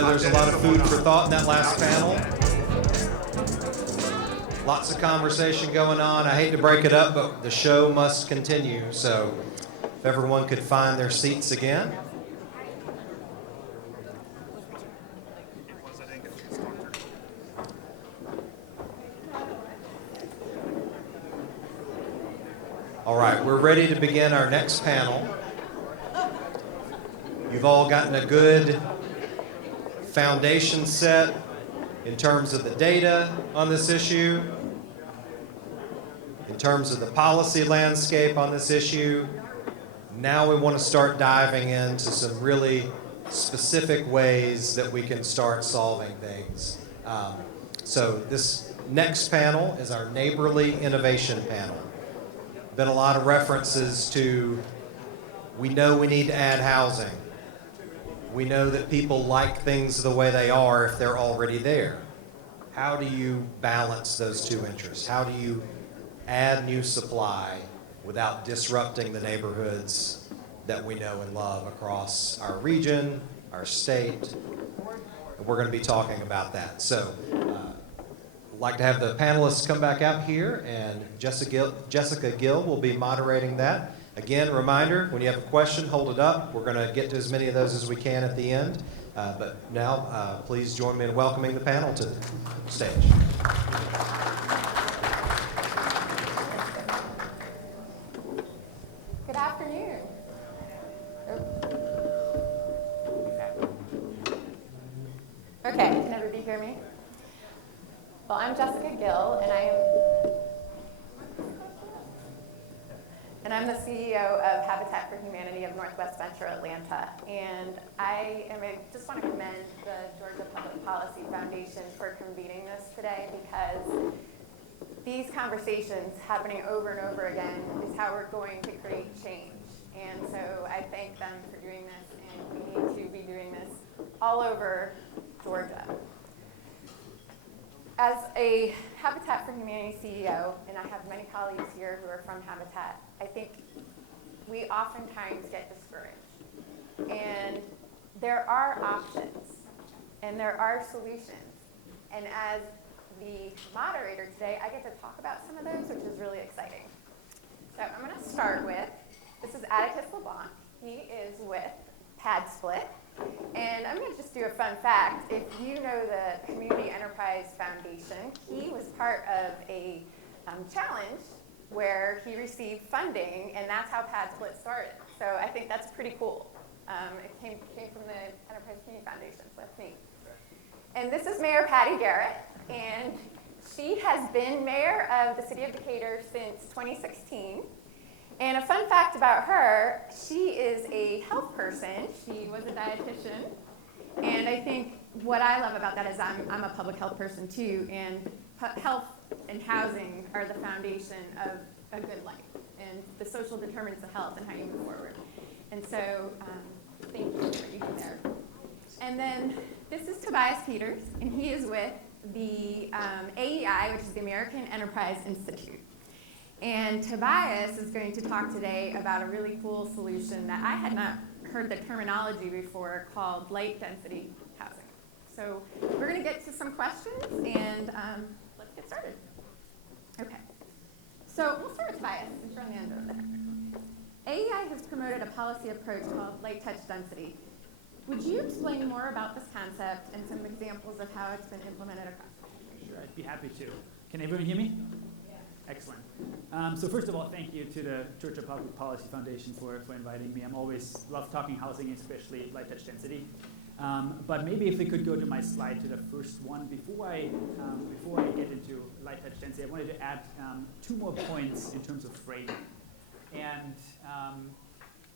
know there's a lot of food for thought in that last panel. Lots of conversation going on. I hate to break it up, but the show must continue. So if everyone could find their seats again. All right, we're ready to begin our next panel. You've all gotten a good foundation set in terms of the data on this issue, in terms of the policy landscape on this issue. Now we want to start diving into some really specific ways that we can start solving things. So this next panel is our Neighborly Innovation panel. Been a lot of references to, we know we need to add housing. We know that people like things the way they are if they're already there. How do you balance those two interests? How do you add new supply without disrupting the neighborhoods that we know and love across our region, our state? And we're going to be talking about that. So I'd like to have the panelists come back out here, and Jessica Gill will be moderating that. Again, reminder, when you have a question, hold it up. We're going to get to as many of those as we can at the end. But now, please join me in welcoming the panel to the stage. Good afternoon. Okay, can everybody hear me? Well, I'm Jessica Gill, and I'm the CEO of Habitat for Humanity of Northwest Metro Atlanta. And I just want to commend the Georgia Public Policy Foundation for convening this today, because these conversations happening over and over again is how we're going to create change. And so I thank them for doing this, and we need to be doing this all over Georgia. As a Habitat for Humanity CEO, and I have many colleagues here who are from Habitat, I think we oftentimes get discouraged. And there are options, and there are solutions. And as the moderator today, I get to talk about some of those, which is really exciting. So I'm going to start with, this is Atticus LeBlanc. He is with PadSplit. And I'm going to just do a fun fact. If you know the Community Enterprise Foundation, he was part of a challenge where he received funding, and that's how PadSplit started. So I think that's pretty cool. It came from the Enterprise Community Foundation, so that's neat. And this is Mayor Patti Garret, and she has been mayor of the city of Decatur since 2016. And a fun fact about her, she is a health person. She was a dietitian. And I think what I love about that is I'm a public health person too, and health and housing are the foundation of a good life and the social determinants of health and how you move forward. And so thank you for what you did there. And then this is Tobias Peter, and he is with the AEI, which is the American Enterprise Institute. And Tobias is going to talk today about a really cool solution that I had not heard the terminology before, called light density housing. So we're going to get to some questions, and let's get started. Okay. So we'll start with Tobias, since you're on the end over there. AEI has promoted a policy approach called light touch density. Would you explain more about this concept and some examples of how it's been implemented across the country? Sure, I'd be happy to. Can everyone hear me? Excellent. So first of all, thank you to the Georgia Public Policy Foundation for inviting me. I'm always love talking housing, especially light touch density. But maybe if we could go to my slide, to the first one. Before I get into light touch density, I wanted to add two more points in terms of framing. And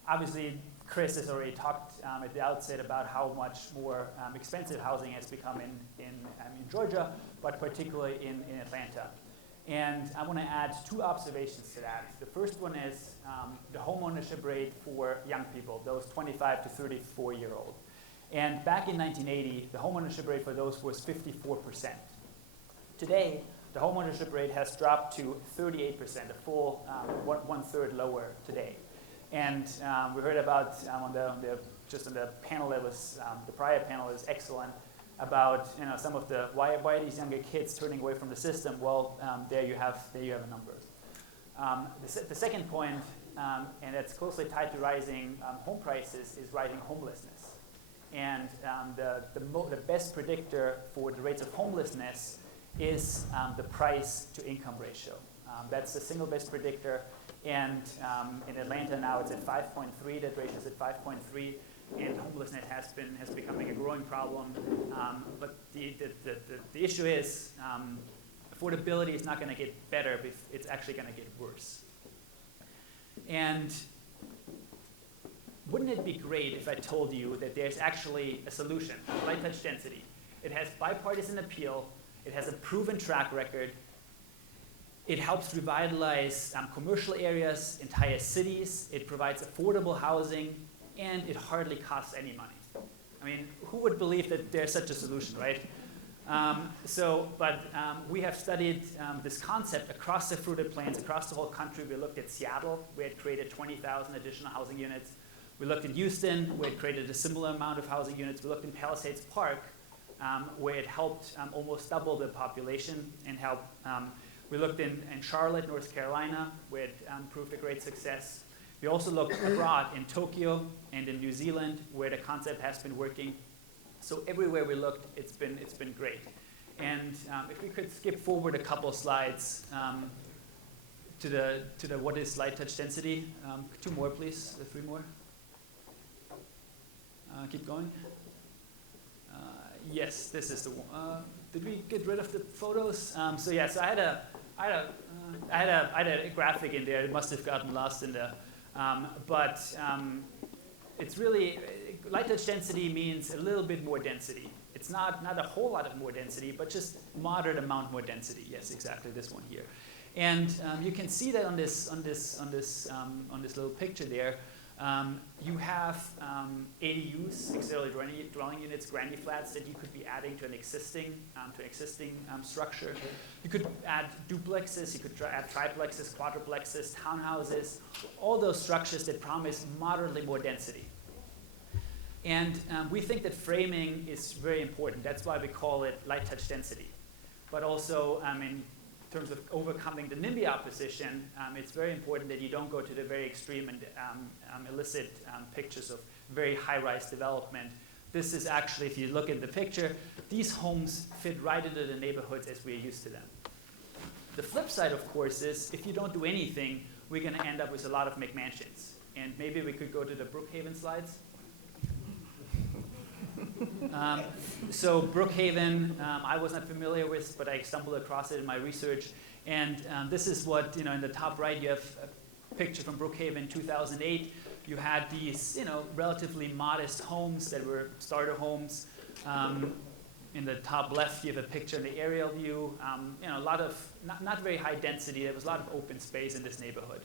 obviously, Chris has already talked at the outset about how much more expensive housing has become in Georgia, but particularly in Atlanta. And I want to add two observations to that. The first one is the home ownership rate for young people, those 25 to 34-year-old. And back in 1980, the home ownership rate for those was 54%. Today, the home ownership rate has dropped to 38%, a full one-third lower today. And we heard about on the just on the panel that was, the prior panel is excellent about some of the, why are these younger kids turning away from the system? Well, there you have a number. The second point, and that's closely tied to rising home prices, is rising homelessness. And the best predictor for the rates of homelessness is the price to income ratio. That's the single best predictor. And in Atlanta now it's at 5.3, that ratio is at 5.3, and homelessness has becoming a growing problem. But the issue is affordability is not going to get better, it's actually going to get worse. And wouldn't it be great if I told you that there's actually a solution, light touch density? It has bipartisan appeal, it has a proven track record, it helps revitalize commercial areas, entire cities, it provides affordable housing, and it hardly costs any money. I mean, who would believe that there's such a solution, right? We have studied this concept across the fruited plains, across the whole country. We looked at Seattle, where it created 20,000 additional housing units. We looked at Houston, where it created a similar amount of housing units. We looked in Palisades Park, where it helped almost double the population and helped. We looked in Charlotte, North Carolina, where it proved a great success. We also looked abroad in Tokyo and in New Zealand, where the concept has been working. So everywhere we looked, it's been great. And if we could skip forward a couple slides to the what is light touch density. 2 more, please. 3 more. Keep going. Yes, this is the one. Did we get rid of the photos? So I had a graphic in there. It must have gotten lost in there. It's really, light touch density means a little bit more density. It's not a whole lot of more density, but just moderate amount more density. Yes, exactly, this one here. And you can see that on this little picture there. You have ADUs, auxiliary dwelling units, granny flats that you could be adding to an existing structure. You could add duplexes, you could add triplexes, quadruplexes, townhouses, all those structures that promise moderately more density. And we think that framing is very important. That's why we call it light touch density. But also, in terms of overcoming the NIMBY opposition, it's very important that you don't go to the very extreme and illicit pictures of very high-rise development. This is actually, if you look at the picture, these homes fit right into the neighborhoods as we're used to them. The flip side, of course, is if you don't do anything, we're going to end up with a lot of McMansions. And maybe we could go to the Brookhaven slides. So Brookhaven, I was not familiar with, but I stumbled across it in my research. And this is what, in the top right, you have a picture from Brookhaven 2008. You had these, relatively modest homes that were starter homes. In the top left, you have a picture in the aerial view. A lot of, not very high density. There was a lot of open space in this neighborhood.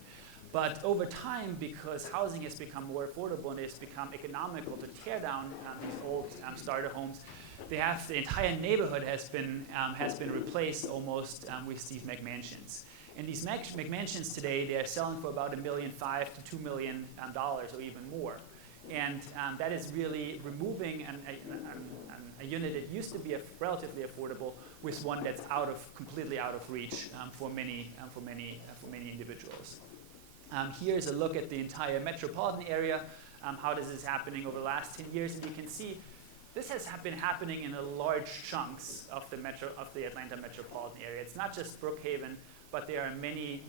But over time, because housing has become more affordable and it's become economical to tear down these old starter homes, the entire neighborhood has been replaced almost with these McMansions. And these McMansions today, they're selling for about $1.5 million to $2 million or even more. And that is really removing a unit that used to be relatively affordable with one that's completely out of reach for many individuals. Here's a look at the entire metropolitan area. How this is happening over the last 10 years, and you can see this has been happening in large chunks of the Atlanta metropolitan area. It's not just Brookhaven, but there are many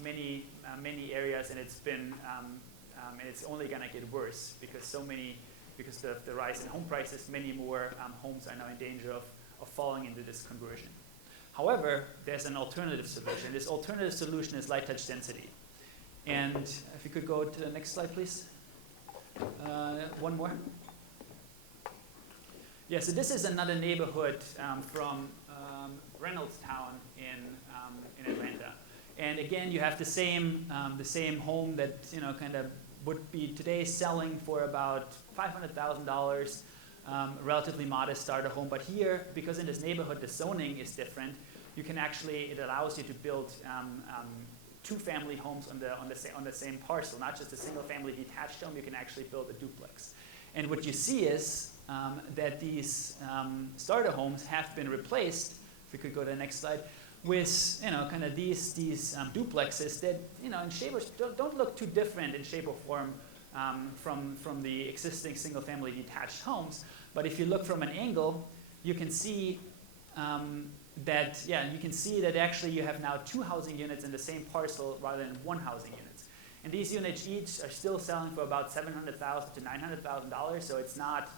areas, and it's been and it's only going to get worse because of the rise in home prices. Many more homes are now in danger of falling into this conversion. However, there's an alternative solution. This alternative solution is light touch density. And if you could go to the next slide, please. One more. Yeah, so this is another neighborhood from Reynoldstown in Atlanta. And again, you have the same home that kind of would be today selling for about $500,000, relatively modest starter home. But here, because in this neighborhood the zoning is different, it allows you to build 2-family homes on the same parcel, not just a single-family detached home. You can actually build a duplex. And what you see is that these starter homes have been replaced, if we could go to the next slide, with kind of these duplexes that in shape don't look too different in shape or form from the existing single-family detached homes. But if you look from an angle, you can see that actually you have now 2 housing units in the same parcel rather than 1 housing unit. And these units each are still selling for about $700,000 to $900,000. So it's not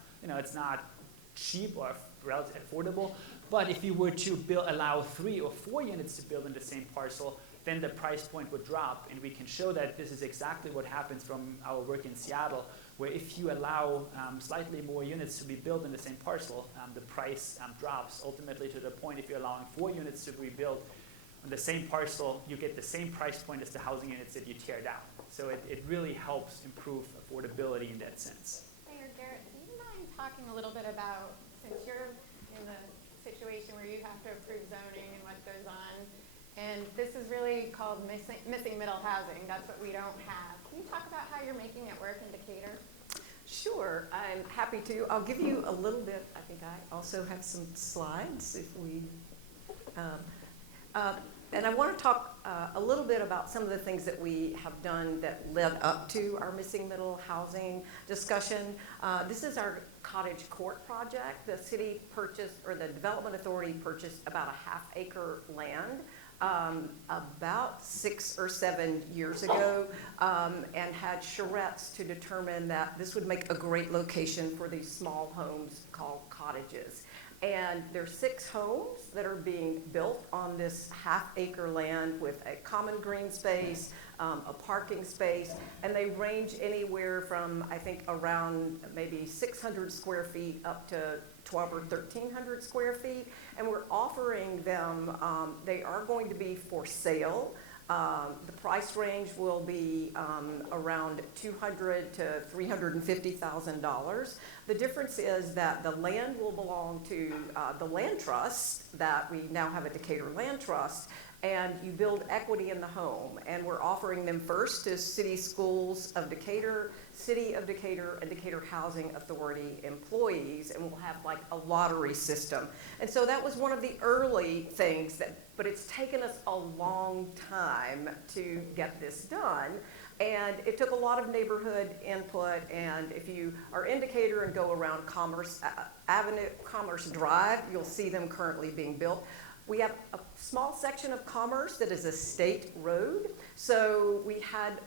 cheap or relatively affordable. But if you were to allow 3 or 4 units to build in the same parcel, then the price point would drop. And we can show that this is exactly what happens from our work in Seattle, where if you allow slightly more units to be built in the same parcel, the price drops ultimately to the point if you're allowing 4 units to be built on the same parcel, you get the same price point as the housing units that you tear down. So it really helps improve affordability in that sense. Mayor Garret, do you mind talking a little bit about, since you're in the situation where you have to approve zoning and what goes on, and this is really called missing middle housing. That's what we don't have. Can you talk about how you're making it work in Decatur? Sure, I'm happy to. I'll give you a little bit. I think I also have some slides if we, and I want to talk a little bit about some of the things that we have done that led up to our missing middle housing discussion. This is our cottage court project. The city purchased, or the Development Authority purchased about a half-acre land about 6 or 7 years ago, and had charrettes to determine that this would make a great location for these small homes called cottages. And there's 6 homes that are being built on this half-acre land with a common green space, a parking space, and they range anywhere from, I think, around maybe 600 square feet up to 1,200 or 1,300 square feet. And we're offering them, they are going to be for sale. The price range will be around $200,000 to $350,000. The difference is that the land will belong to the land trust, that we now have a Decatur land trust, and you build equity in the home. And we're offering them first to City Schools of Decatur, City of Decatur, and Decatur Housing Authority employees, and we'll have like a lottery system. And so that was one of the early things but it's taken us a long time to get this done. And it took a lot of neighborhood input, and if you are in Decatur and go around Commerce Drive, you'll see them currently being built. We have a small section of Commerce that is a state road, so we had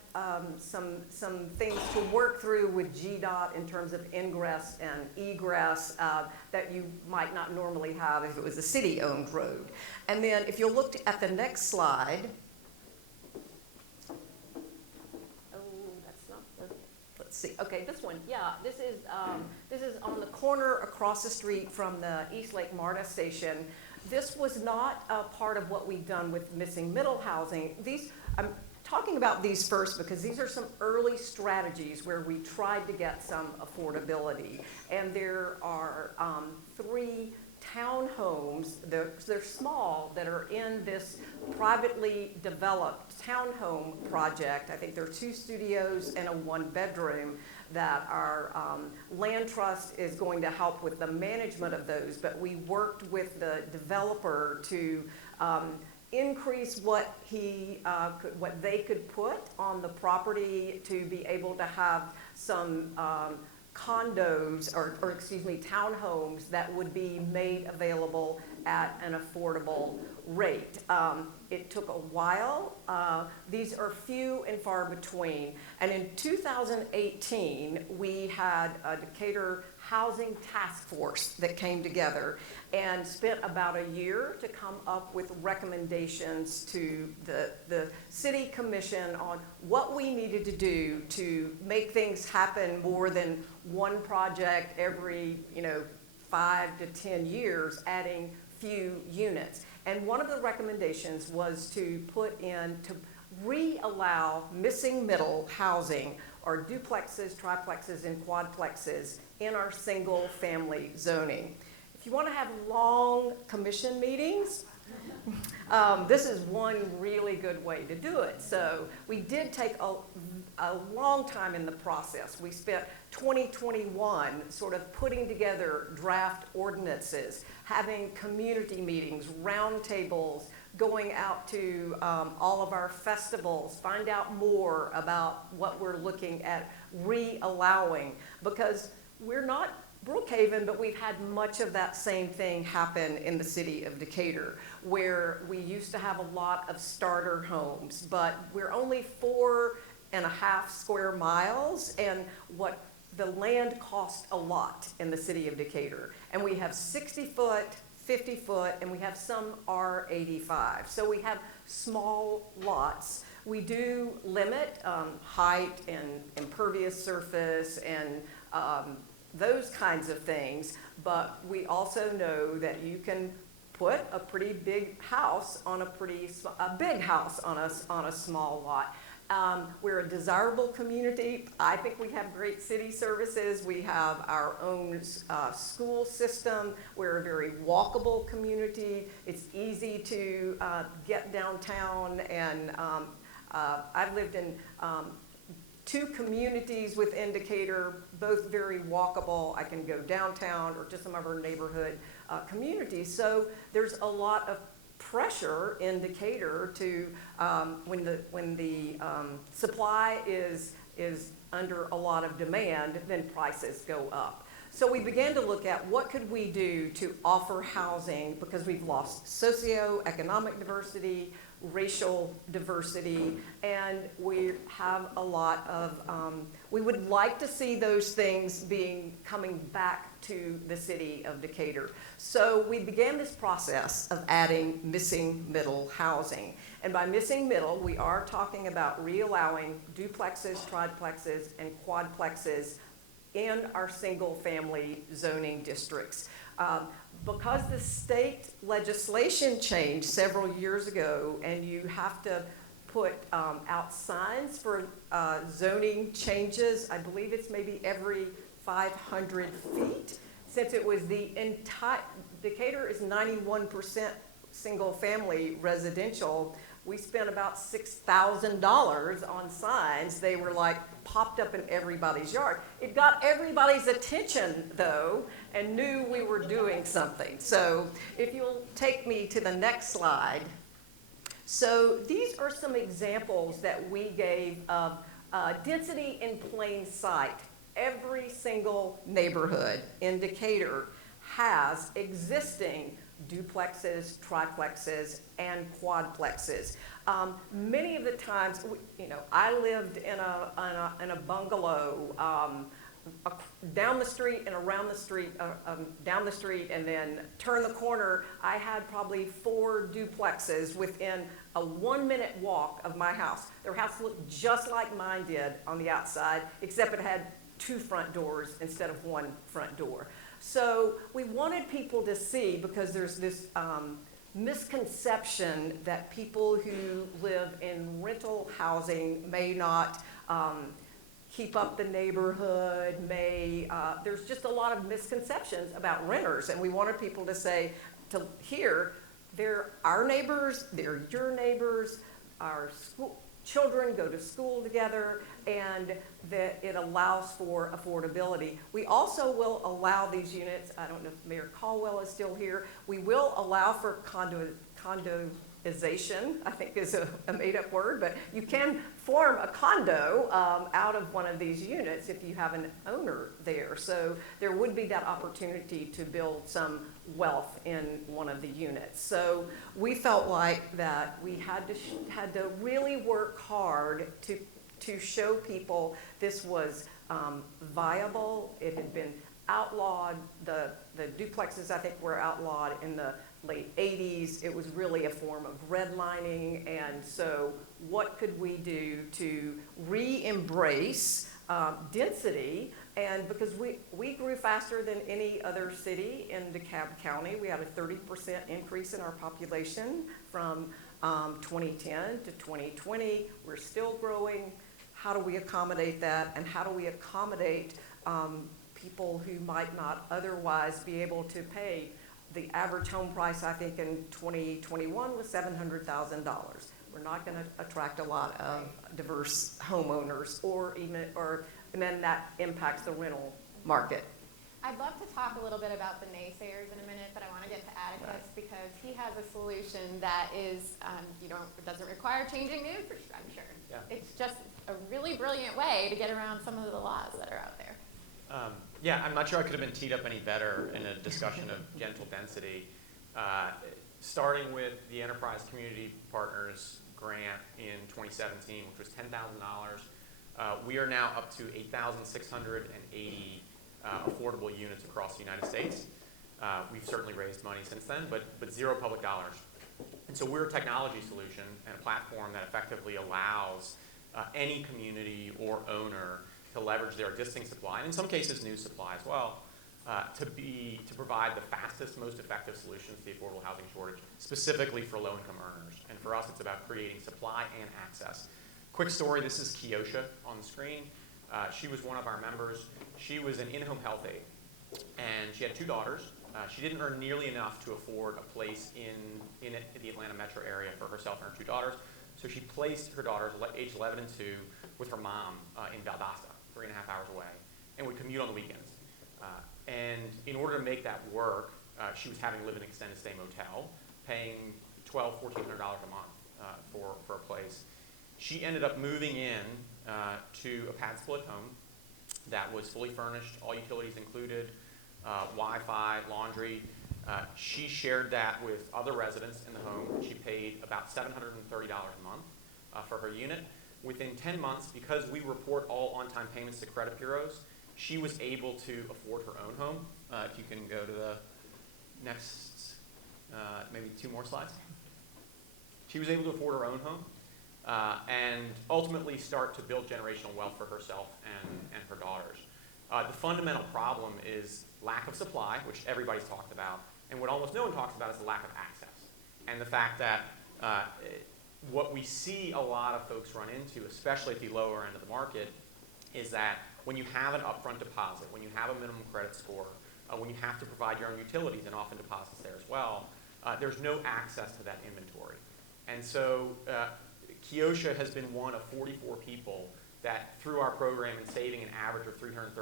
some things to work through with GDOT in terms of ingress and egress that you might not normally have if it was a city-owned road. And then if you look at the next slide, let's see. Okay, this one. Yeah, this is on the corner across the street from the East Lake MARTA station. This was not a part of what we've done with missing middle housing. I'm talking about these first because these are some early strategies where we tried to get some affordability. And there are 3 townhomes, they're small, that are in this privately developed townhome project. I think there are 2 studios and a 1-bedroom that our land trust is going to help with the management of those. But we worked with the developer to increase what they could put on the property to be able to have some condos, or excuse me, townhomes that would be made available at an affordable rate. It took a while. These are few and far between. And in 2018, we had a Decatur Housing Task Force that came together and spent about a year to come up with recommendations to the City Commission on what we needed to do to make things happen more than one project every 5 to 10 years, adding few units. And one of the recommendations was to re-allow missing middle housing, or duplexes, triplexes, and quadplexes in our single family zoning. If you want to have long commission meetings, this is one really good way to do it. So we did take a long time in the process. We spent 2021 sort of putting together draft ordinances, having community meetings, roundtables, going out to all of our festivals, find out more about what we're looking at re-allowing, because we're not Brookhaven, but we've had much of that same thing happen in the city of Decatur, where we used to have a lot of starter homes, but we're only 4.5 square miles, and what the land cost a lot in the city of Decatur. And we have 60-foot, 50-foot, and we have some R85. So we have small lots. We do limit height and impervious surface and those kinds of things, but we also know that you can put a pretty big house on a big house on a small lot. We're a desirable community. I think we have great city services. We have our own school system. We're a very walkable community. It's easy to get downtown, and I've lived in 2 communities within Decatur, both very walkable. I can go downtown or to some of our neighborhood communities. So there's a lot of pressure in Decatur to when the supply is under a lot of demand, then prices go up. So we began to look at what could we do to offer housing, because we've lost socioeconomic diversity, racial diversity, and we have a lot of, we would like to see those things coming back to the city of Decatur. So we began this process of adding missing middle housing. And by missing middle, we are talking about re-allowing duplexes, triplexes, and quadplexes in our single family zoning districts. Because the state legislation changed several years ago, and you have to put out signs for zoning changes, I believe it's maybe every 500 feet. Since it was the entire, Decatur is 91% single family residential, we spent about $6,000 on signs. They were like popped up in everybody's yard. It got everybody's attention though, and knew we were doing something. So if you'll take me to the next slide. So these are some examples that we gave of density in plain sight. Every single neighborhood in Decatur has existing duplexes, triplexes, and quadplexes. Many of the times, I lived in a bungalow down the street and around the street, down the street, and then turn the corner. I had probably 4 duplexes within a 1-minute walk of my house. Their house looked just like mine did on the outside, except it had 2 front doors instead of 1 front door. So we wanted people to see, because there's this misconception that people who live in rental housing may not keep up the neighborhood, there's just a lot of misconceptions about renters, and we wanted people to say, to hear, they're our neighbors, they're your neighbors, our children go to school together, and that it allows for affordability. We also will allow these units, I don't know if Mayor Caldwell is still here, we will allow for condoization, I think is a made-up word, but you can form a condo out of one of these units if you have an owner there. So there would be that opportunity to build some wealth in one of the units. So we felt like that we had to really work hard to show people this was viable. It had been outlawed. The duplexes, I think, were outlawed in the late 80s. It was really a form of redlining, and so what could we do to re-embrace density? And because we grew faster than any other city in DeKalb County, we had a 30% increase in our population from 2010 to 2020. We're still growing. How do we accommodate that? And how do we accommodate people who might not otherwise be able to pay? The average home price, I think, in 2021 was $700,000. We're not going to attract a lot of diverse homeowners, and then that impacts the rental market. I'd love to talk a little bit about the naysayers in a minute, but I want to get to Atticus because he has a solution that is, it doesn't require changing the infrastructure. Yeah. It's just a really brilliant way to get around some of the laws that are out there. Yeah, I'm not sure I could have been teed up any better in a discussion of gentle density. Starting with the Enterprise Community Partners grant in 2017, which was $10,000. We are now up to 8,680 affordable units across the United States. We've certainly raised money since then, but zero public dollars. And so we're a technology solution and a platform that effectively allows any community or owner to leverage their existing supply, and in some cases new supply as well, to provide the fastest, most effective solutions to the affordable housing shortage, specifically for low-income earners. And for us, it's about creating supply and access. Quick story, this is Kiosha on the screen. She was one of our members. She was an in-home health aide, and she had 2 daughters. She didn't earn nearly enough to afford a place in the Atlanta metro area for herself and her 2 daughters. So she placed her daughters, aged 11 and 2, with her mom in Valdosta, 3.5 hours away, and would commute on the weekends. And in order to make that work, she was having to live in an extended stay motel, paying $1,200, $1,400 a month for a place. She ended up moving in to a PadSplit home that was fully furnished, all utilities included, Wi-Fi, laundry. She shared that with other residents in the home. She paid about $730 a month for her unit. Within 10 months, because we report all on-time payments to credit bureaus, she was able to afford her own home. If you can go to the next, maybe 2 more slides. She was able to afford her own home and ultimately start to build generational wealth for herself and her daughters. The fundamental problem is lack of supply, which everybody's talked about, and what almost no one talks about is the lack of access. And the fact that what we see a lot of folks run into, especially at the lower end of the market, is that when you have an upfront deposit, when you have a minimum credit score, when you have to provide your own utilities and often deposits there as well, there's no access to that inventory. And so Kiosha has been one of 44 people that through our program and saving an average of $330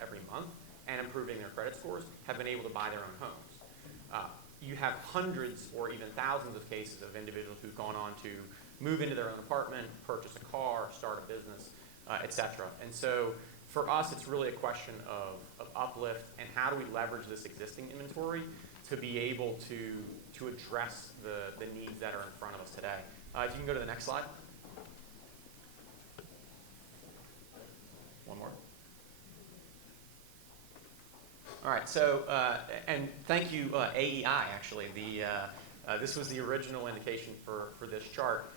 every month and improving their credit scores have been able to buy their own homes. You have hundreds or even thousands of cases of individuals who've gone on to move into their own apartment, purchase a car, start a business, et cetera. And so for us, it's really a question of uplift and how do we leverage this existing inventory to be able to address the needs that are in front of us today. If you can go to the next slide. One more. All right, so, and thank you, AEI, actually. This was the original indication for this chart.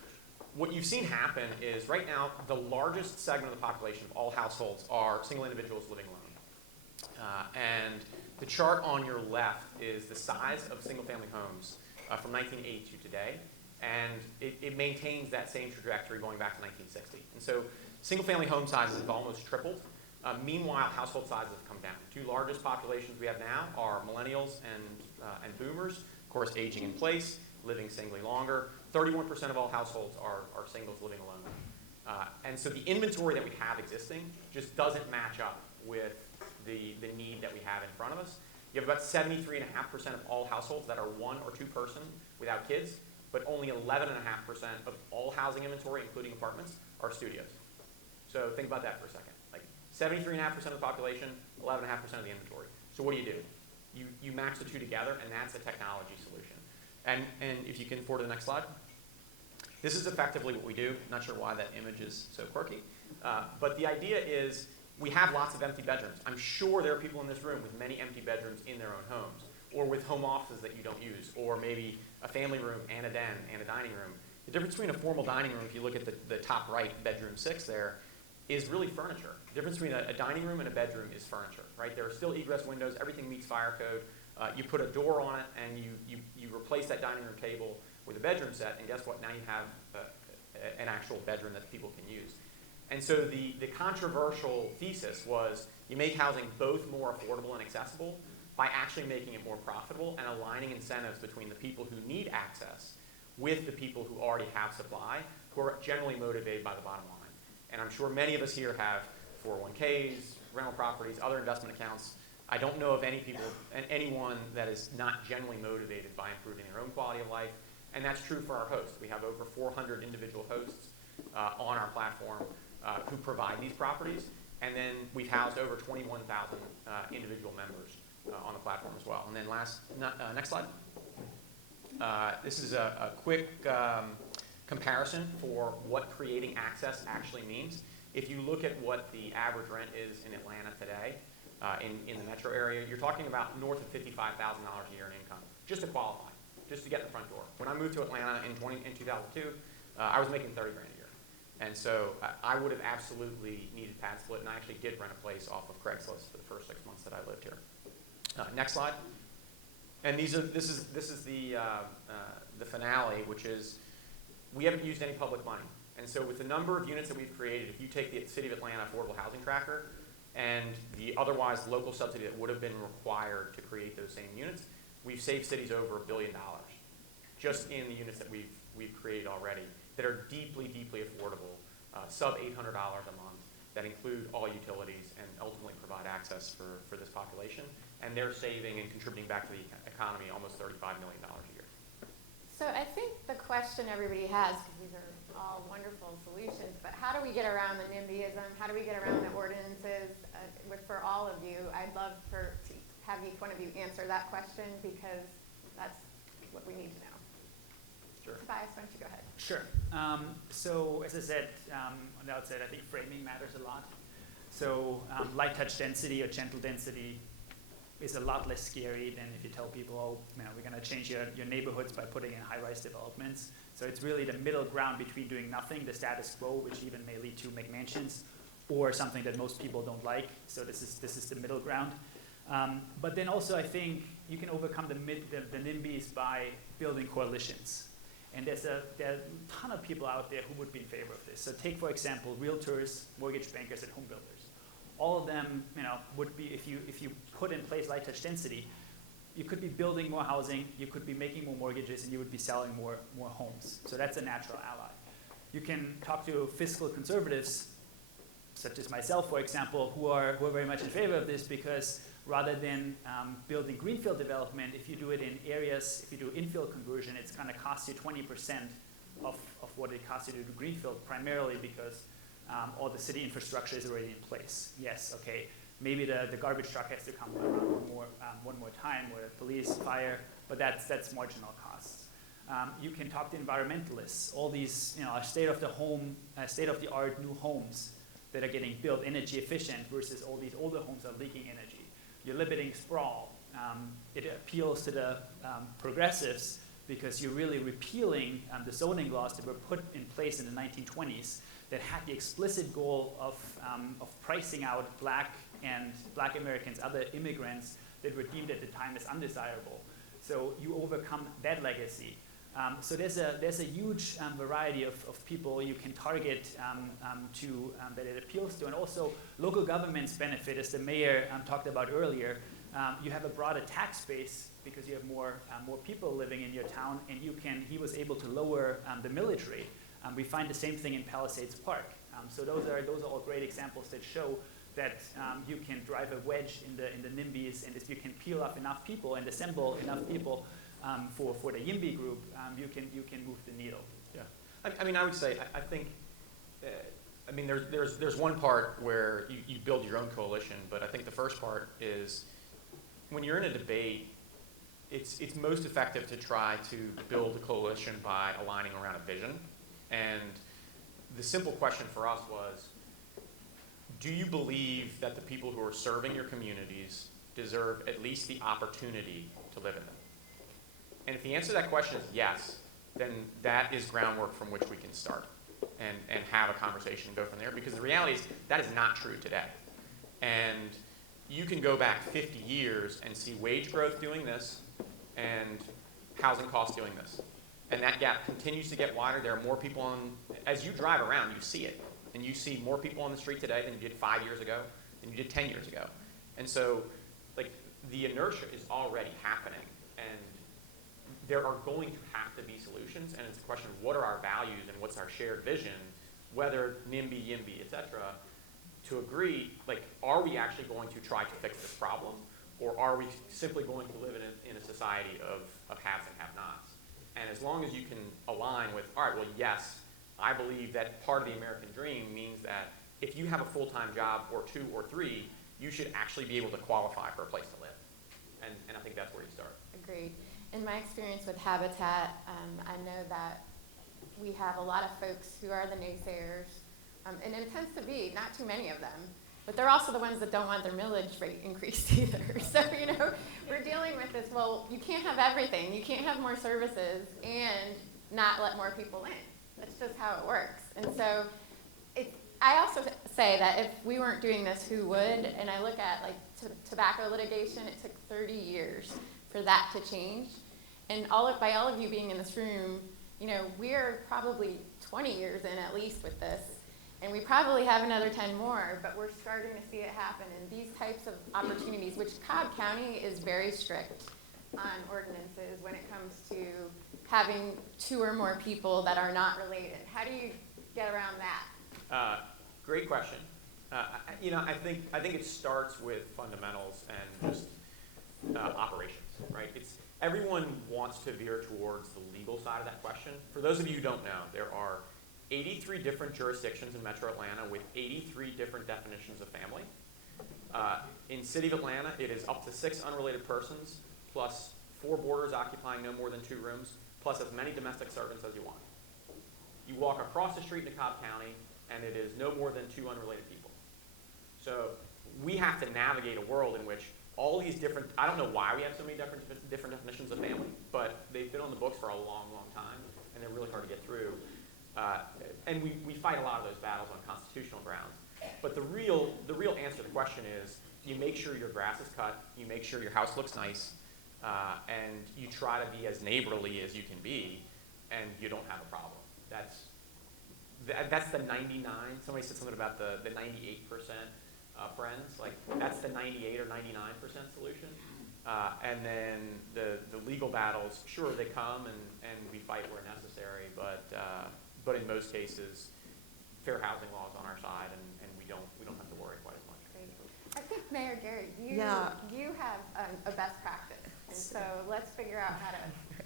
What you've seen happen is right now, the largest segment of the population of all households are single individuals living alone. And the chart on your left is the size of single-family homes from 1980 to today. And it maintains that same trajectory going back to 1960. And so single-family home sizes have almost tripled. Meanwhile, household sizes have come down. The 2 largest populations we have now are millennials and boomers, of course, aging in place, living singly longer. 31% of all households are singles living alone. And so the inventory that we have existing just doesn't match up with the need that we have in front of us. You have about 73.5% of all households that are 1 or 2 person without kids, but only 11.5% of all housing inventory, including apartments, are studios. So think about that for a second. Like 73.5% of the population, 11.5% of the inventory. So what do? You match the 2 together, and that's a technology solution. And if you can forward to the next slide. This is effectively what we do. Not sure why that image is so quirky. But the idea is we have lots of empty bedrooms. I'm sure there are people in this room with many empty bedrooms in their own homes, or with home offices that you don't use, or maybe a family room and a den and a dining room. The difference between a formal dining room, if you look at the top right, bedroom 6 there, is really furniture. The difference between a dining room and a bedroom is furniture, right? There are still egress windows. Everything meets fire code. You put a door on it, and you replace that dining room table with a bedroom set, and guess what? Now you have an actual bedroom that people can use. And so the controversial thesis was you make housing both more affordable and accessible by actually making it more profitable and aligning incentives between the people who need access with the people who already have supply, who are generally motivated by the bottom line. And I'm sure many of us here have 401ks, rental properties, other investment accounts. I don't know of anyone that is not generally motivated by improving their own quality of life, and that's true for our hosts. We have over 400 individual hosts on our platform who provide these properties, and then we've housed over 21,000 individual members on the platform as well. And then next slide. This is a quick comparison for what creating access actually means. If you look at what the average rent is in Atlanta today, in the metro area, you're talking about north of $55,000 a year in income, just to qualify, just to get in the front door. When I moved to Atlanta in 2002, I was making 30 grand a year. And so I would have absolutely needed PadSplit, and I actually did rent a place off of Craigslist for the first 6 months that I lived here. Next slide. And this is the finale, which is we haven't used any public money. And so with the number of units that we've created, if you take the City of Atlanta Affordable Housing Tracker and the otherwise local subsidy that would have been required to create those same units, we've saved cities over $1 billion just in the units that we've created already that are deeply, deeply affordable, sub $800 a month, that include all utilities and ultimately provide access for this population. And they're saving and contributing back to the economy almost $35 million a year. So I think the question everybody has, because these are all wonderful solutions, but how do we get around the NIMBYism? How do we get around the ordinances? For all of you, I'd love to have each one of you answer that question, because that's what we need to know. Sure. Tobias, why don't you go ahead? Sure. So as I said on the outset, I think framing matters a lot. So light touch density or gentle density is a lot less scary than if you tell people, oh, we're going to change your neighborhoods by putting in high-rise developments. So it's really the middle ground between doing nothing, the status quo, which even may lead to McMansions, or something that most people don't like. So this is the middle ground. But then also I think you can overcome the NIMBYs by building coalitions. And there are a ton of people out there who would be in favor of this. So take, for example, realtors, mortgage bankers, and home builders. All of them, would be, if you put in place light touch density, you could be building more housing, you could be making more mortgages, and you would be selling more homes. So that's a natural ally. You can talk to fiscal conservatives, such as myself, for example, who are very much in favor of this, because rather than building greenfield development, if you do it in areas, if you do infill conversion, it's going to cost you 20% of what it costs you to do greenfield, primarily because all the city infrastructure is already in place. Yes, okay, maybe the garbage truck has to come around one more time, or police, fire, but that's marginal costs. You can talk to environmentalists, all these state-of-the-art new homes that are getting built energy efficient versus all these older homes are leaking energy. You're limiting sprawl. It appeals to the progressives because you're really repealing the zoning laws that were put in place in the 1920s that had the explicit goal of pricing out black Americans, other immigrants that were deemed at the time as undesirable. So you overcome that legacy. So there's a huge variety of people you can target that it appeals to, and also local governments benefit, as the mayor talked about earlier. You have a broader tax base because you have more people living in your town, and he was able to lower the millage rate. We find the same thing in Palisades Park. So those are all great examples that show that you can drive a wedge in the NIMBYs, and if you can peel off enough people and assemble enough people for the YIMBY group, you can move the needle. Yeah, I would say I think there's one part where you build your own coalition, but I think the first part is when you're in a debate, it's most effective to try to build a coalition by aligning around a vision. And the simple question for us was, do you believe that the people who are serving your communities deserve at least the opportunity to live in them? And if the answer to that question is yes, then that is groundwork from which we can start and have a conversation and go from there. Because the reality is that is not true today. And you can go back 50 years and see wage growth doing this and housing costs doing this. And that gap continues to get wider. There are more people as you drive around, you see it. And you see more people on the street today than you did 5 years ago, than you did 10 years ago. And so, the inertia is already happening. And there are going to have to be solutions, and it's a question of what are our values and what's our shared vision, whether NIMBY, YIMBY, et cetera, to agree, like, are we actually going to try to fix this problem, or are we simply going to live in a society of haves and have-nots? And as long as you can align with, all right, well, yes, I believe that part of the American dream means that if you have a full-time job or 2 or 3, you should actually be able to qualify for a place to live. And I think that's where you start. Agreed. In my experience with Habitat, I know that we have a lot of folks who are the naysayers, and it tends to be not too many of them, but they're also the ones that don't want their millage rate increased either. So, we're dealing with this, well, you can't have everything. You can't have more services and not let more people in. That's just how it works. And so I also say that if we weren't doing this, who would? And I look at tobacco litigation, it took 30 years for that to change. And by all of you being in this room, we're probably 20 years in at least with this. And we probably have another 10 more, but we're starting to see it happen. And these types of opportunities, which Cobb County is very strict on ordinances when it comes to having 2 or more people that are not related. How do you get around that? Great question. I think it starts with fundamentals and just operations, right? Everyone wants to veer towards the legal side of that question. For those of you who don't know, there are 83 different jurisdictions in Metro Atlanta with 83 different definitions of family. In City of Atlanta, it is up to 6 unrelated persons, plus 4 boarders occupying no more than 2 rooms, plus as many domestic servants as you want. You walk across the street in DeKalb County, and it is no more than 2 unrelated people. So we have to navigate a world in which all these different, I don't know why we have so many different definitions of family, but they've been on the books for a long, long time, and they're really hard to get through. And we fight a lot of those battles on constitutional grounds. But the real answer to the question is, you make sure your grass is cut, you make sure your house looks nice, and you try to be as neighborly as you can be, and you don't have a problem. That's the 99. Somebody said something about the 98% friends. Like, that's the 98 or 99% solution. And then the legal battles, sure, they come and we fight where necessary, but in most cases, fair housing law is on our side, and we don't have to worry quite as much. Great. I think Mayor Garrett, you have a best practice, and so let's figure out how to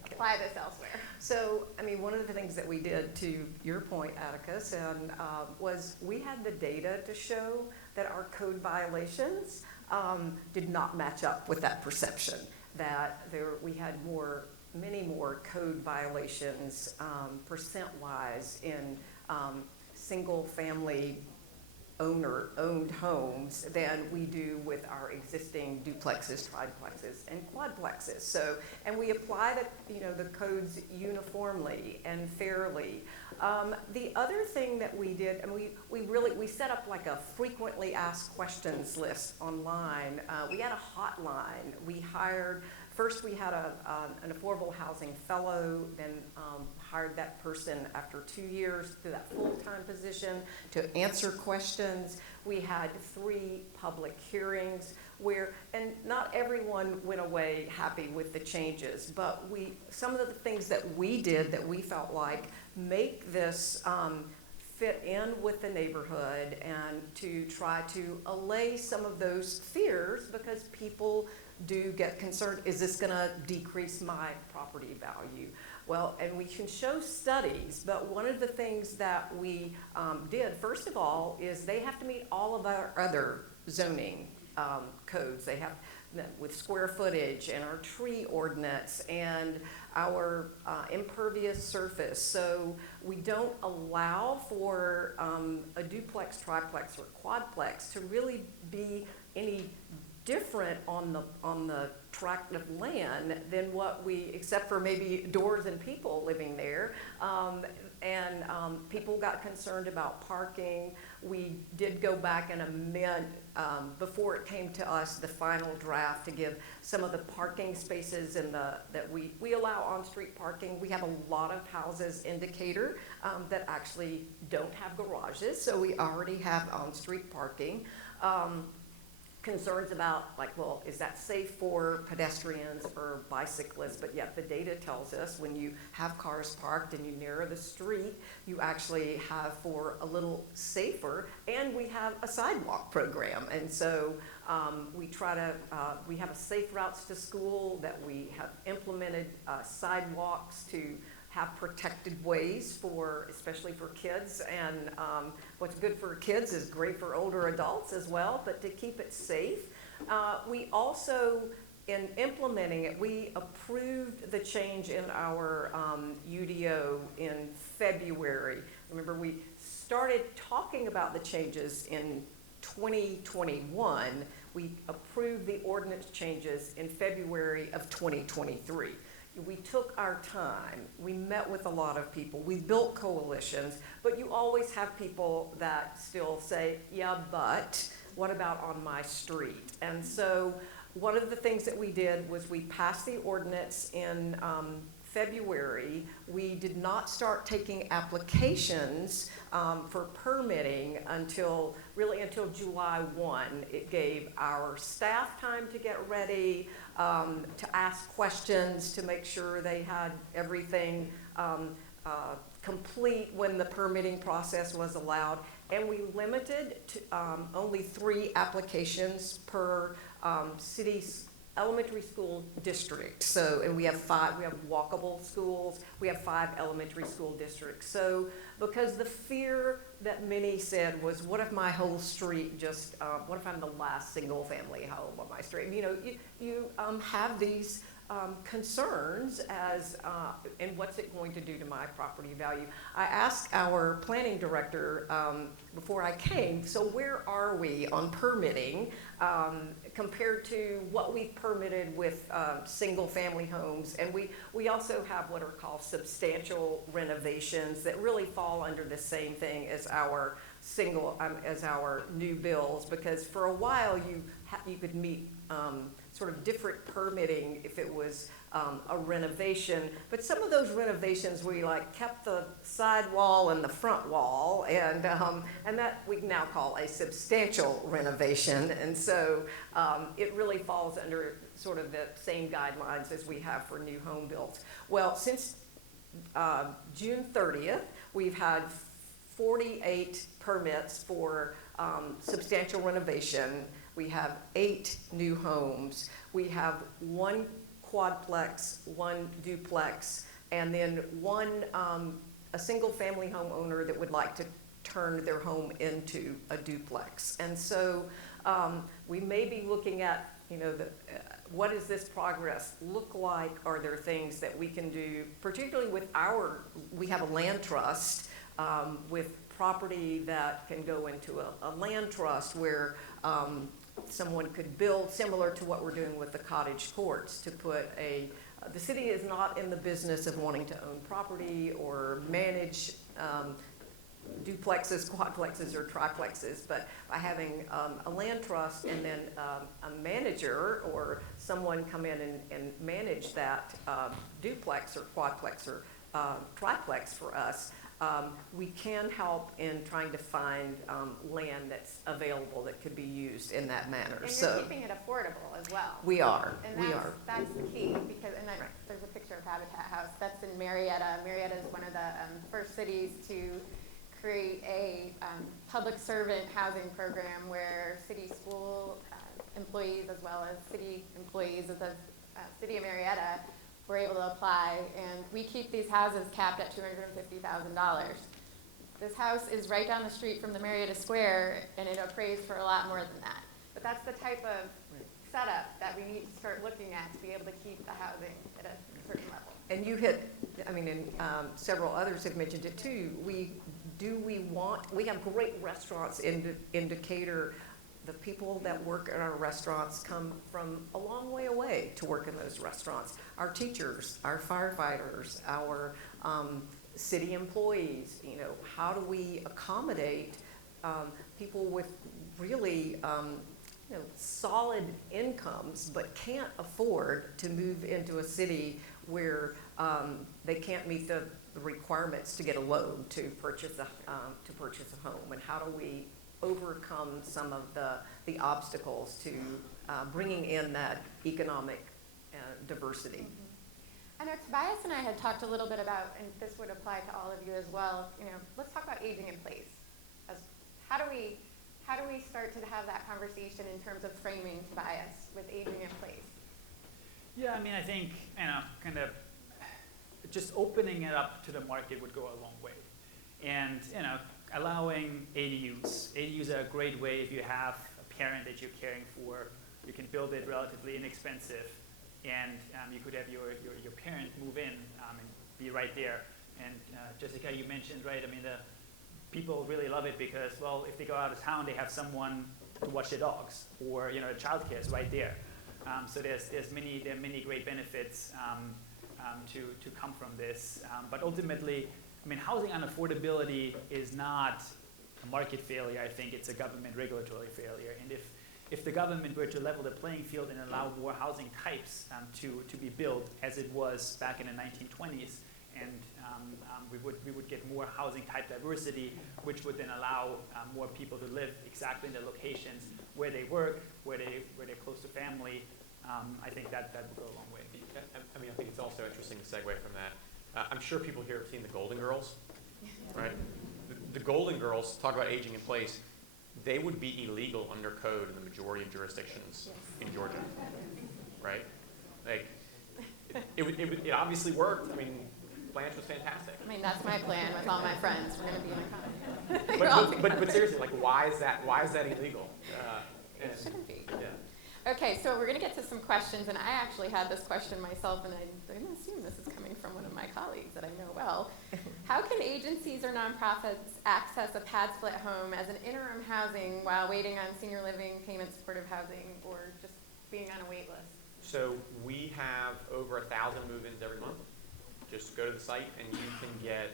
apply this elsewhere. So, one of the things that we did, to your point, Atticus, was we had the data to show that our code violations did not match up with that perception, that we had many more code violations percent-wise in single-family owner-owned homes than we do with our existing duplexes, triplexes, and quadplexes. So, and we apply the codes uniformly and fairly. The other thing that we did, and we set up like a frequently asked questions list online. We had a hotline. First, we had an affordable housing fellow, then hired that person after 2 years to that full-time position to answer questions. We had 3 public hearings and not everyone went away happy with the changes, but some of the things that we did that we felt like make this fit in with the neighborhood and to try to allay some of those fears, because people do get concerned, is this going to decrease my property value? Well, and we can show studies, but one of the things that we did, first of all, is they have to meet all of our other zoning codes. They have, with square footage and our tree ordinance and our impervious surface. So we don't allow for a duplex, triplex, or quadplex to really be any different on the tract of land than what except for maybe doors and people living there. People got concerned about parking. We did go back and amend, before it came to us, the final draft to give some of the parking spaces that we allow on-street parking. We have a lot of houses in Decatur that actually don't have garages, so we already have on-street parking. concerns about, like, well, is that safe for pedestrians or bicyclists? But yet the data tells us when you have cars parked and you narrow the street, you actually have for a little safer, and we have a sidewalk program. And so we try to, we have a safe routes to school that we have implemented sidewalks to have protected ways for, especially for kids. And what's good for kids is great for older adults as well, but to keep it safe. We also, in implementing it, we approved the change in our UDO in February. Remember, we started talking about the changes in 2021. We approved the ordinance changes in February of 2023. We took our time, we met with a lot of people, we built coalitions, but you always have people that still say, yeah, but what about on my street? And so one of the things that we did was we passed the ordinance in February. We did not start taking applications for permitting until July 1. It gave our staff time to get ready, to ask questions, to make sure they had everything complete when the permitting process was allowed. And we limited to only 3 applications per city's elementary school district. So, and we have 5, we have walkable schools, we have 5 elementary school districts. So, because the fear that many said was, what if my whole street just, what if I'm the last single family home on my street? You know, you have these concerns as, and what's it going to do to my property value? I asked our planning director before I came, so where are we on permitting compared to what we've permitted with single family homes? And we also have what are called substantial renovations that really fall under the same thing as our as our new builds, because for a while you could meet sort of different permitting if it was a renovation, but some of those renovations we like kept the side wall and the front wall, and that we now call a substantial renovation, and so it really falls under sort of the same guidelines as we have for new home builds. Well, since June 30th, we've had 48 permits for substantial renovation. We have 8 new homes. We have 1 quadplex, 1 duplex, and then a single family homeowner that would like to turn their home into a duplex. And so we may be looking at, you know, what does this progress look like? Are there things that we can do, particularly with we have a land trust with property that can go into a land trust where someone could build, similar to what we're doing with the cottage courts, to put the city is not in the business of wanting to own property or manage duplexes, quadplexes, or triplexes, but by having a land trust and then a manager or someone come in and manage that duplex or quadplex or triplex for us, we can help in trying to find land that's available that could be used in that manner. And so you're keeping it affordable as well. we are. And we that's, are. that's the key, because, and Right. there's a picture of Habitat House. That's in Marietta. Marietta is one of the first cities to create a public servant housing program where city school employees as well as city employees of the city of Marietta were able to apply, and we keep these houses capped at $250,000. This house is right down the street from the Marietta Square, and it appraised for a lot more than that. But that's the type of setup that we need to start looking at to be able to keep the housing at a certain level. And you hit, I mean, and several others have mentioned it too. We have great restaurants in Decatur. The people that work in our restaurants come from a long way away to work in those restaurants. Our teachers, our firefighters, our city employees, you know, how do we accommodate people with really you know, solid incomes but can't afford to move into a city where they can't meet the requirements to get a loan to purchase a home, and how do we overcome some of the obstacles to bringing in that economic diversity. I know Tobias and I had talked a little bit about, and this would apply to all of you as well, let's talk about aging in place. How do we start to have that conversation in terms of framing Tobias with aging in place? Yeah, I mean, I think, kind of just opening it up to the market would go a long way. And, allowing ADUs. ADUs are a great way if you have a parent that you're caring for. You can build it relatively inexpensive, and you could have your parent move in and be right there. And Jessica, you mentioned, right, I mean, the people really love it because, well, if they go out of town, they have someone to watch their dogs, or, childcare is right there. So there are many great benefits to come from this. But ultimately, I mean, housing unaffordability is not a market failure. I think it's a government regulatory failure. And if the government were to level the playing field and allow more housing types to be built, as it was back in the 1920s, and we would get more housing type diversity, which would then allow more people to live exactly in the locations where they work, where they're close to family. I think that would go a long way. I mean, I think it's also interesting to segue from that. I'm sure people here have seen the Golden Girls, right? The Golden Girls, talk about aging in place, they would be illegal under code in the majority of jurisdictions in Georgia, right? Like, it obviously worked. I mean, Blanche was fantastic. I mean, that's my plan with all my friends. We're going to be in a common. But seriously, like, why is that illegal? It shouldn't be. Yeah. Okay, so we're going to get to some questions, and I actually had this question myself, and I didn't assume this is coming from one of my colleagues that I know well. How can agencies or nonprofits access a PadSplit home as an interim housing while waiting on senior living, payment supportive housing, or just being on a wait list? So we have over 1,000 move-ins every month. Just go to the site, and you can get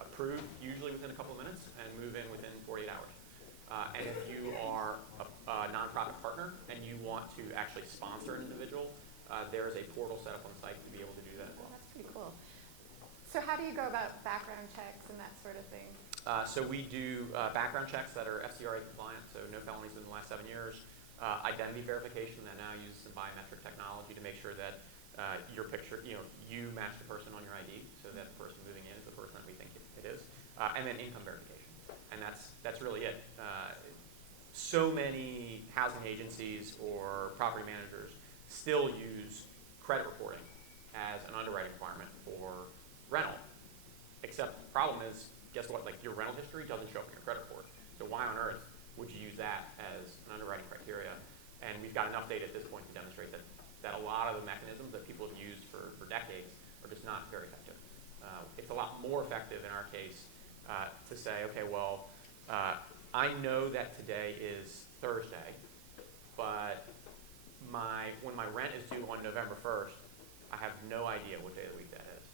approved usually within a couple of minutes and move in within 48 hours. And if you are a nonprofit partner and you want to actually sponsor an individual, there is a portal set up on the site to be able to do that as well. That's pretty cool. So how do you go about background checks and that sort of thing? So we do background checks that are FCRA compliant, so no felonies in the last 7 years. Identity verification that now uses some biometric technology to make sure that your picture, you match the person on your ID, so that the person moving in is the person that we think it is. And then income verification. And that's really it. So many housing agencies or property managers still use credit reporting as an underwriting requirement for rental. Except the problem is, guess what? Like, your rental history doesn't show up in your credit report. So why on earth would you use that as an underwriting criteria? And we've got enough data at this point to demonstrate that a lot of the mechanisms that people have used for decades are just not very effective. It's a lot more effective in our case to say, okay, well, I know that today is Thursday, but when my rent is due on November 1st, I have no idea what day of the week that is.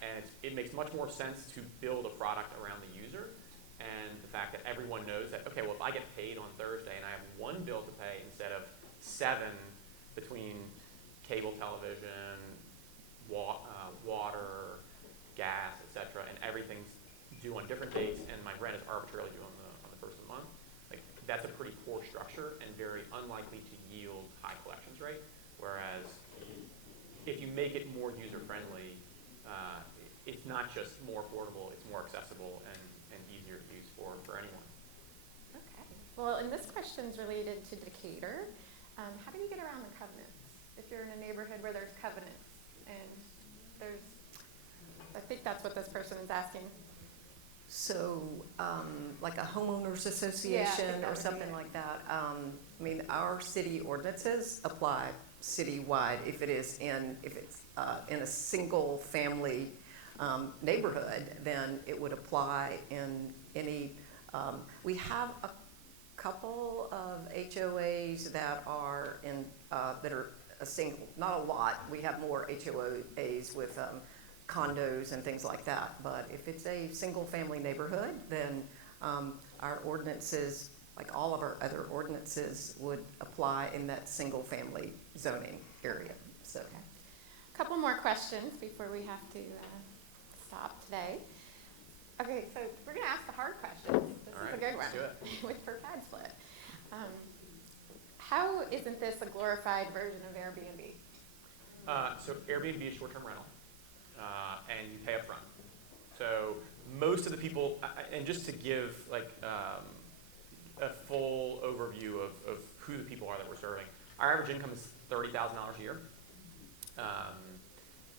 And it makes much more sense to build a product around the user and the fact that everyone knows that, okay, well, if I get paid on Thursday and I have one bill to pay instead of 7 between cable television, water, gas, etc., and everything's due on different dates, and my rent is arbitrarily due on the first of the month, like, that's a pretty poor structure and very unlikely to yield high collections rate. Whereas if you make it more user-friendly, it's not just more affordable, it's more accessible and easier to use for anyone. Okay. Well, and this question's related to Decatur. How do you get around the covenants? If you're in a neighborhood where there's covenants, and I think that's what this person is asking. So, like a homeowners association or something like that. I mean, our city ordinances apply citywide if it's in a single family neighborhood, then it would apply in any. We have a couple of HOAs that are a single, not a lot. We have more HOAs with condos and things like that. But if it's a single family neighborhood, then our ordinances, like all of our other ordinances, would apply in that single family zoning area. So, Okay. A couple more questions before we have to stop today. Okay, so we're gonna ask the hard questions. This All is a right, good one. let's do it. With for PadSplit. How isn't this a glorified version of Airbnb? So Airbnb is short-term rental, and you pay up front. So most of the people, and just to give like a full overview of who the people are that we're serving, our average income is $30,000 a year.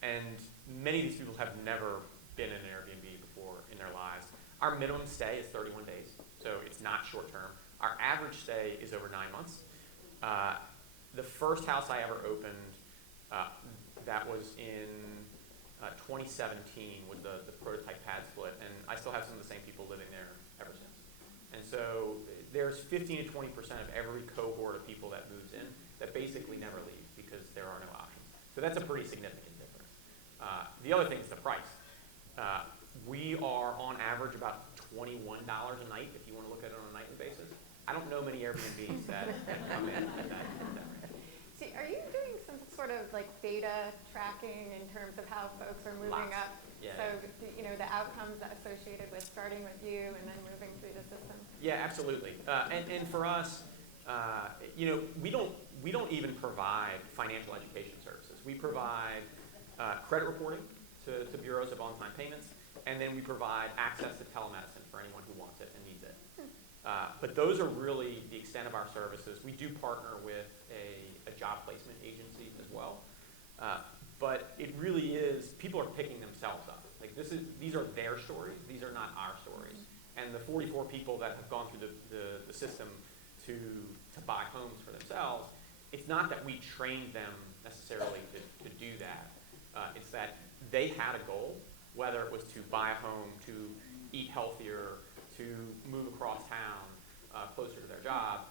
And many of these people have never been in an Airbnb before in their lives. Our minimum stay is 31 days, so it's not short-term. Our average stay is over 9 months. The first house I ever opened, that was in 2017, was the prototype PadSplit, and I still have some of the same people living there ever since. And so there's 15 to 20% of every cohort of people that moves in that basically never leave because there are no options. So that's a pretty significant difference. The other thing is the price. We are on average about $21 a night if you want to look at it on a nightly basis. I don't know many Airbnbs that come in at that rate. See, are you doing some sort of like data tracking in terms of how folks are moving Lots. up? Yeah, So, you know, the outcomes associated with starting with you and then moving through the system? Yeah, absolutely. And for us, you know, we don't even provide financial education services. We provide credit reporting to bureaus of on-time payments, and then we provide access to telemedicine for anyone who wants it and needs it. But those are really the extent of our services. We do partner with a job placement agency as well. But it really is, people are picking themselves up. Like these are their stories, these are not our stories. And the 44 people that have gone through the system to buy homes for themselves, it's not that we trained them necessarily to do that. It's that they had a goal, whether it was to buy a home, to eat healthier, to move across town, closer to their job,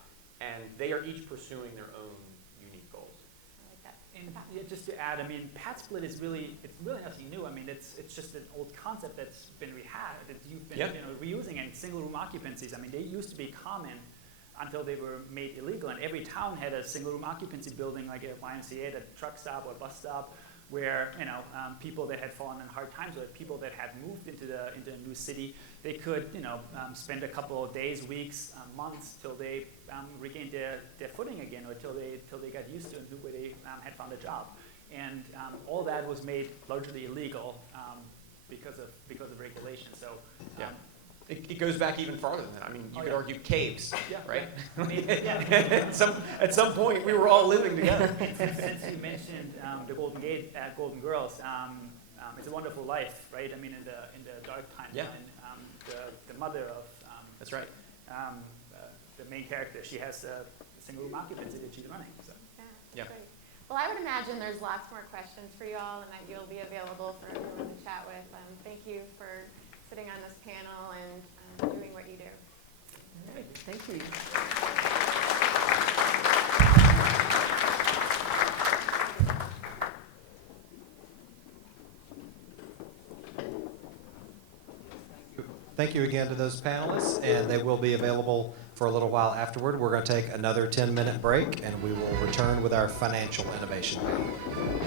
and they are each pursuing their own unique goals. I like that. And yeah, just to add, I mean, PadSplit is really nothing new. I mean, it's just an old concept that's been rehabbed, that you've been reusing. And single room occupancies, I mean, they used to be common until they were made illegal. And every town had a single room occupancy building, like a YMCA, a truck stop or bus stop, where people that had fallen in hard times, or people that had moved into a new city, they could spend a couple of days, weeks, months till they regained their footing again, or till they got used to it and knew where they had found a job. And all that was made largely illegal because of regulation. So. It goes back even farther than that. I mean, you could argue caves, right? Yeah. I mean, At some point, we were all living together. Since you mentioned the Golden Gate, Golden Girls, It's a Wonderful Life, right? I mean, in the dark timeline, the mother of That's right. The main character, she has a single room occupancy that she's running. So. Yeah. Great. Well, I would imagine there's lots more questions for you all, and that you'll be available for everyone to chat with. Thank you for sitting on this panel and doing what you do. All right, thank you. Thank you again to those panelists, and they will be available for a little while afterward. We're going to take another 10-minute break, and we will return with our financial innovation panel.